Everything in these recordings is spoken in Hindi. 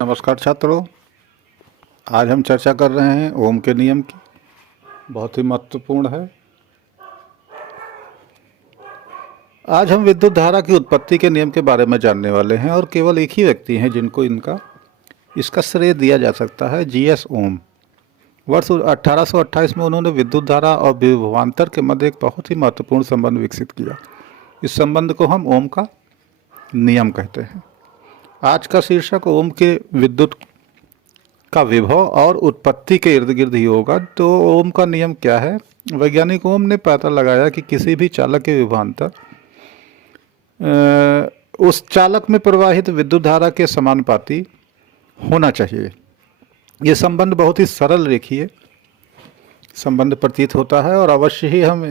नमस्कार छात्रों। आज हम चर्चा कर रहे हैं ओम के नियम की। बहुत ही महत्वपूर्ण है। आज हम विद्युत धारा की उत्पत्ति के नियम के बारे में जानने वाले हैं और केवल एक ही व्यक्ति हैं जिनको इसका श्रेय दिया जा सकता है, जीएस ओम। वर्ष 1828 में उन्होंने विद्युत धारा और विभवांतर के मध्य एक बहुत ही महत्वपूर्ण संबंध विकसित किया। इस संबंध को हम ओम का नियम कहते हैं। आज का शीर्षक ओम के विद्युत का विभव और उत्पत्ति के इर्द गिर्द ही होगा। तो ओम का नियम क्या है? वैज्ञानिक ओम ने पता लगाया कि किसी भी चालक के विभवांतर उस चालक में प्रवाहित विद्युत धारा के समानुपाती होना चाहिए। ये संबंध बहुत ही सरल रेखीय संबंध प्रतीत होता है और अवश्य ही हम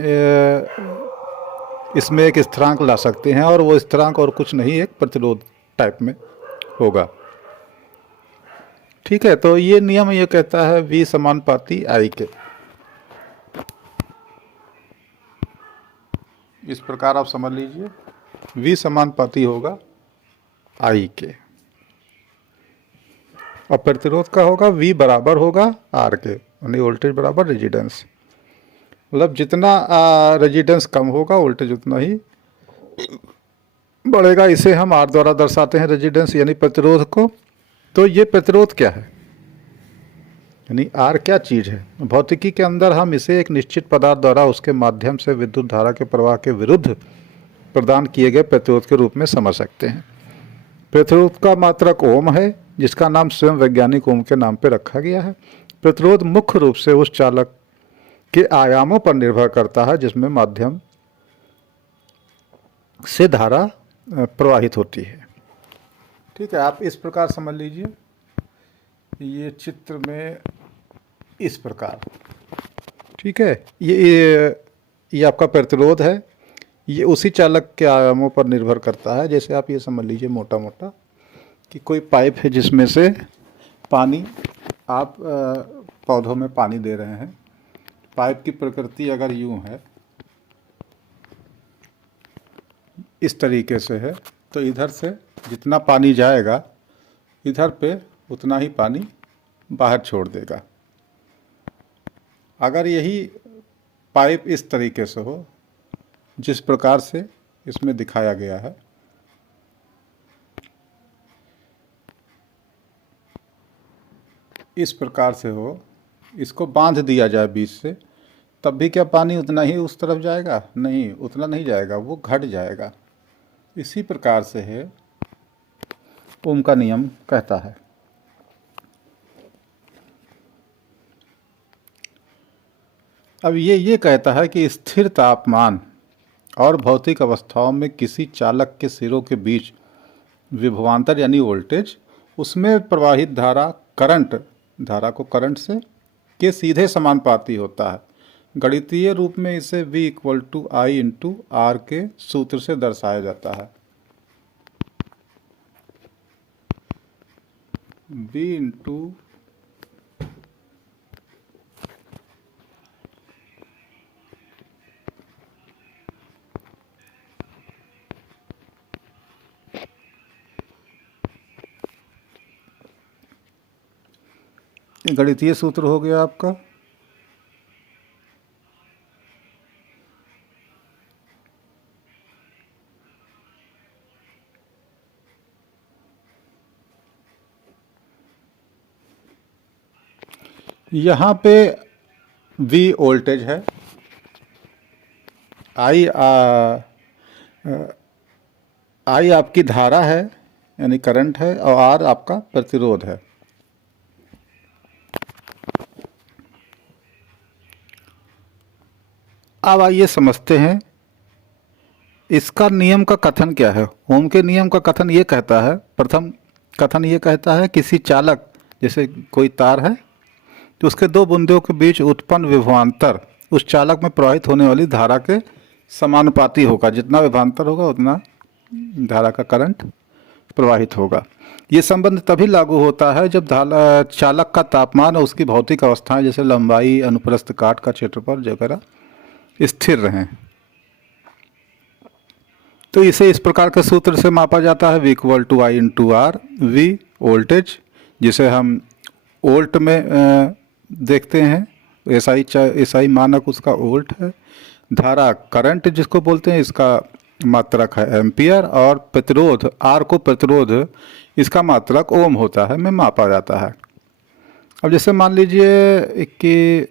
इसमें एक स्थिरांक ला सकते हैं, और वो स्थिरांक और कुछ नहीं, एक प्रतिरोध टाइप में होगा। ठीक है, तो ये नियम ये कहता है V समानुपाती I के। इस प्रकार आप समझ लीजिए, V समानुपाती होगा I के, और प्रतिरोध का होगा V बराबर होगा R के, यानी वोल्टेज बराबर रेजिस्टेंस। मतलब जितना रेजिस्टेंस कम होगा वोल्टेज उतना ही बढ़ेगा। इसे हम R द्वारा दर्शाते हैं, रेजिस्टेंस यानी प्रतिरोध को। तो ये प्रतिरोध क्या है, यानी R क्या चीज़ है? भौतिकी के अंदर हम इसे एक निश्चित पदार्थ द्वारा उसके माध्यम से विद्युत धारा के प्रवाह के विरुद्ध प्रदान किए गए प्रतिरोध के रूप में समझ सकते हैं। प्रतिरोध का मात्रक ओम है, जिसका नाम स्वयं वैज्ञानिक ओम के नाम पर रखा गया है। प्रतिरोध मुख्य रूप से उस चालक के आयामों पर निर्भर करता है जिसमें माध्यम से धारा प्रवाहित होती है। ठीक है, आप इस प्रकार समझ लीजिए, ये चित्र में इस प्रकार। ठीक है, ये आपका प्रतिरोध है। ये उसी चालक के आयामों पर निर्भर करता है। जैसे आप ये समझ लीजिए मोटा मोटा कि कोई पाइप है जिसमें से पानी आप पौधों में पानी दे रहे हैं। पाइप की प्रकृति अगर यूं है, इस तरीके से है, तो इधर से जितना पानी जाएगा इधर पे उतना ही पानी बाहर छोड़ देगा। अगर यही पाइप इस तरीके से हो जिस प्रकार से इसमें दिखाया गया है, इस प्रकार से हो, इसको बांध दिया जाए बीच से, तब भी क्या पानी उतना ही उस तरफ जाएगा? नहीं, उतना नहीं जाएगा, वो घट जाएगा। इसी प्रकार से है ओम का नियम कहता है। अब ये कहता है कि स्थिर तापमान और भौतिक अवस्थाओं में किसी चालक के सिरों के बीच विभवांतर यानी वोल्टेज, उसमें प्रवाहित धारा धारा को करंट से के सीधे समानुपाती होता है। गणितीय रूप में इसे V = I × R के सूत्र से दर्शाया जाता है। V × गणितीय सूत्र हो गया आपका यहाँ पे V वोल्टेज है, I आपकी धारा है यानी करंट है, और R आपका प्रतिरोध है। अब आइए समझते हैं इसका नियम का कथन क्या है। ओम के नियम का कथन ये कहता है, प्रथम कथन ये कहता है किसी चालक, जैसे कोई तार है, तो उसके दो बिंदुओं के बीच उत्पन्न विभवांतर उस चालक में प्रवाहित होने वाली धारा के समानुपाती होगा। जितना विभवांतर होगा उतना धारा का करंट प्रवाहित होगा। ये संबंध तभी लागू होता है जब चालक का तापमान और उसकी भौतिक अवस्थाएं, जैसे लंबाई, अनुप्रस्थ काट का क्षेत्रफल वगैरह, स्थिर रहें। तो इसे इस प्रकार के सूत्र से मापा जाता है, V = I × R। V voltage, जिसे हम वोल्ट में देखते हैं। एसआई मानक उसका वोल्ट है। धारा करंट जिसको बोलते हैं इसका मात्रक है एम्पियर, और प्रतिरोध आर को प्रतिरोध इसका मात्रक ओम होता है, में मापा जाता है। अब जैसे मान लीजिए कि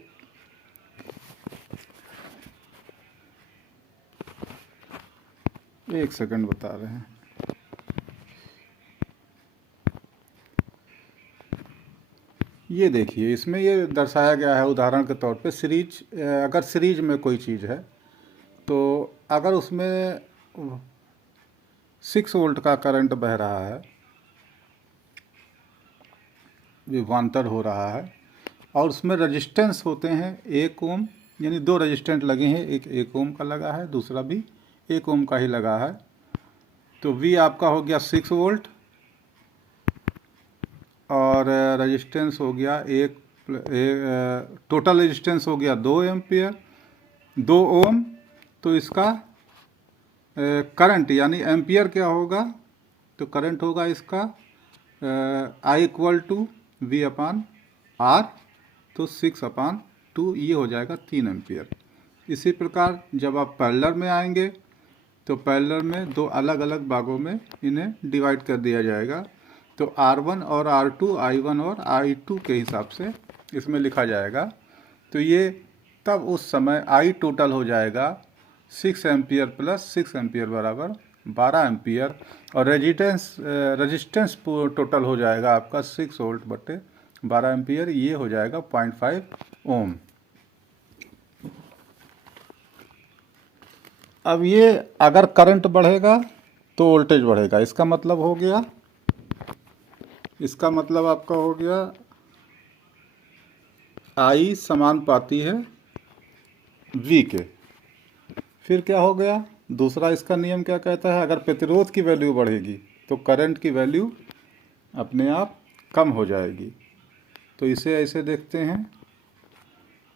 एक सेकंड बता रहे हैं, ये देखिए इसमें ये दर्शाया गया है उदाहरण के तौर पे सीरीज, अगर सीरीज में कोई चीज़ है तो अगर उसमें 6 वोल्ट का करंट बह रहा है, विभवांतर हो रहा है, और उसमें रेजिस्टेंस होते हैं 1 ओम, यानी 2 रेजिस्टेंट लगे हैं, एक 1 ओम का लगा है, दूसरा भी 1 ओम का ही लगा है, तो V आपका हो गया 6 वोल्ट और रेजिस्टेंस हो गया टोटल रेजिस्टेंस हो गया 2 एम्पियर 2 ओम। तो इसका करंट यानी एम्पियर क्या होगा, तो करंट होगा इसका I equal to V upon R, तो 6/2 ये हो जाएगा 3 एम्पियर। इसी प्रकार जब आप पैरेलल में आएंगे तो पैरेलल में 2 अलग अलग भागों में इन्हें डिवाइड कर दिया जाएगा, तो R1 और R2 I1 और I2 के हिसाब से इसमें लिखा जाएगा। तो ये तब उस समय I टोटल हो जाएगा 6 एम्पियर प्लस 6 एम्पियर बराबर 12 एम्पियर, और रेजिस्टेंस टोटल हो जाएगा आपका 6 वोल्ट बटे 12 एम्पियर, ये हो जाएगा 0.5 ओम। अब ये अगर करंट बढ़ेगा तो वोल्टेज बढ़ेगा, इसका मतलब हो गया, इसका मतलब आपका हो गया I समानुपाती है V के। फिर क्या हो गया, दूसरा इसका नियम क्या कहता है, अगर प्रतिरोध की वैल्यू बढ़ेगी तो करंट की वैल्यू अपने आप कम हो जाएगी। तो इसे ऐसे देखते हैं,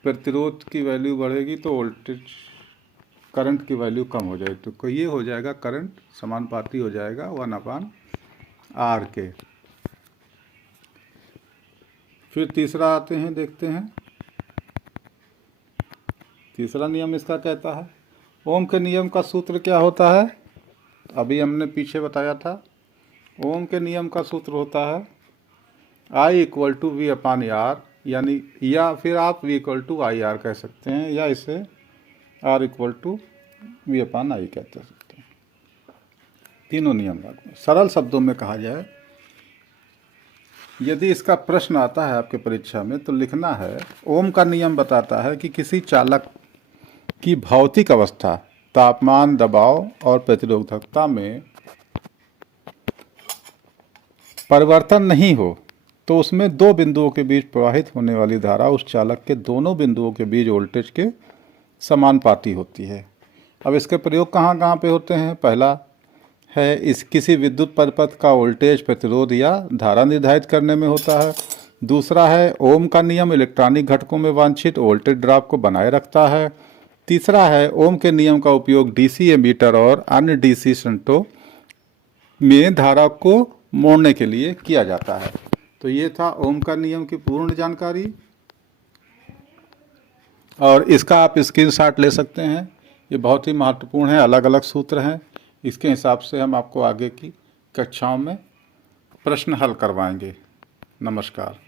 प्रतिरोध की वैल्यू बढ़ेगी तो वोल्टेज करंट की वैल्यू कम हो जाएगी, तो ये हो जाएगा करंट समानुपाती हो जाएगा 1/R के। फिर तीसरा आते हैं, देखते हैं तीसरा नियम इसका कहता है, ओम के नियम का सूत्र क्या होता है, अभी हमने पीछे बताया था। ओम के नियम का सूत्र होता है I equal to V upon R, यानी या फिर आप V equal to I R कह सकते हैं, या इसे R equal to V upon I कहते सकते हैं। तीनों नियम लागू। सरल शब्दों में कहा जाए, यदि इसका प्रश्न आता है आपके परीक्षा में तो लिखना है, ओम का नियम बताता है कि किसी चालक की भौतिक अवस्था तापमान, दबाव और प्रतिरोधकता में परिवर्तन नहीं हो तो उसमें 2 बिंदुओं के बीच प्रवाहित होने वाली धारा उस चालक के दोनों बिंदुओं के बीच वोल्टेज के समानुपाती होती है। अब इसके प्रयोग कहाँ कहाँ पे होते हैं, पहला है इस किसी विद्युत परिपथ का वोल्टेज, प्रतिरोध या धारा निर्धारित करने में होता है। दूसरा है ओम का नियम इलेक्ट्रॉनिक घटकों में वांछित वोल्टेज ड्रॉप को बनाए रखता है। तीसरा है ओम के नियम का उपयोग डीसी एमीटर और अन्य डीसी शंटों में धारा को मोड़ने के लिए किया जाता है। तो ये था ओम का नियम की पूर्ण जानकारी, और इसका आप स्क्रीनशॉट ले सकते हैं। ये बहुत ही महत्वपूर्ण है, अलग अलग सूत्र हैं, इसके हिसाब से हम आपको आगे की कक्षाओं में प्रश्न हल करवाएंगे। नमस्कार।